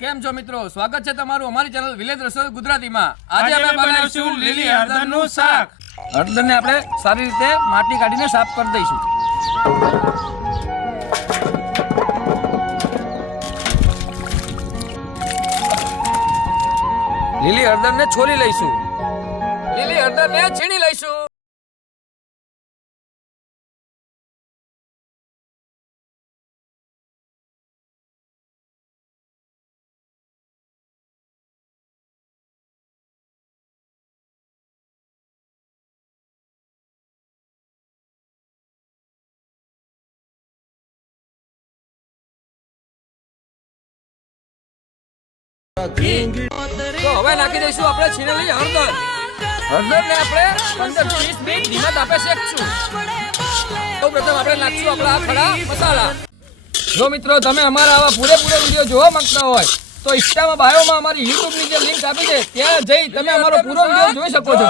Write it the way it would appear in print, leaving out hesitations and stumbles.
કેમ છો મિત્રો, સ્વાગત છે તમારું અમારી ચેનલ વિલેજ રસોઈ ગુજરાતીમાં। આજે આપણે બનાવીશું લીલી હળદરનું શાક। હળદરને આપણે સારી રીતે માટી કાઢીને સાફ કરી દઈશું। લીલી હળદરને છોલી લઈશું। લીલી હળદરને છીણી લઈશું। તો હવે નાખી દઈશું આપણે છીણેલી હળદર। હળદરને આપણે 15 થી 20 મિનિટ ધીમા તાપે શેકશું। સૌપ્રથમ આપણે નાખશું આપણા ખડા મસાલા। જો મિત્રો તમે અમારા આવા પૂરેપૂરા વિડીયો જોવા માંગતા હોય તો ઇન્સ્ટામાં બાયોમાં અમારી યુટ્યુબની જે લિંક આપી છે ત્યાં જઈ તમે અમારો પૂરો વિડીયો જોઈ શકો છો।